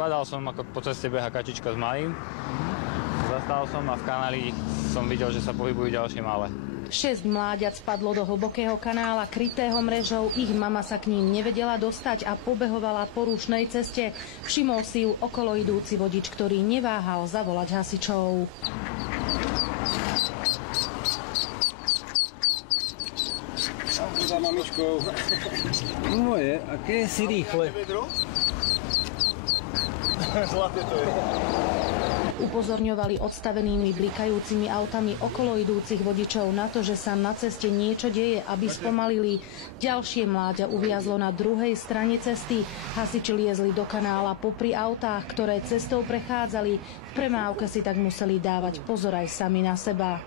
Badal som, ako po ceste beha kačička s malým. Zastal som a v kanáli som videl, že sa pohybujú ďalšie malé. 6 mláďat spadlo do hlbokého kanála krytého mrežou. Ich mama sa k ním nevedela dostať a pobehovala po rušnej ceste. Všimol si ju okolo idúci vodič, ktorý neváhal zavolať hasičov. Za mamičkou. Moje, aké si rýchle. Zlaté to je. Upozorňovali odstavenými blikajúcimi autami okolo idúcich vodičov na to, že sa na ceste niečo deje, aby spomalili. Ďalšie mláďa uviazlo na druhej strane cesty. Hasiči liezli do kanála popri autách, ktoré cestou prechádzali. V premávke si tak museli dávať pozor aj sami na seba.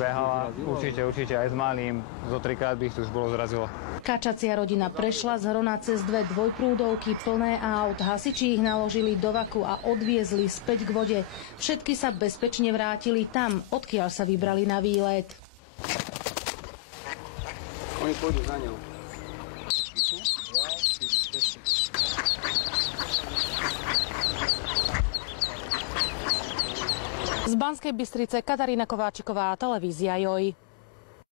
Behala určite aj s malým. Zo 3-krát by ich tu už bolo zrazilo. Kačacia rodina prešla z Hrona cez 2 dvojprúdovky plné aut. Hasiči ich naložili do vaku a odviezli späť k vode. Všetky sa bezpečne vrátili tam, odkiaľ sa vybrali na výlet. Oni pôjdu za ňou. Z Banskej Bystrice Katarína Kováčiková, televízia JOJ.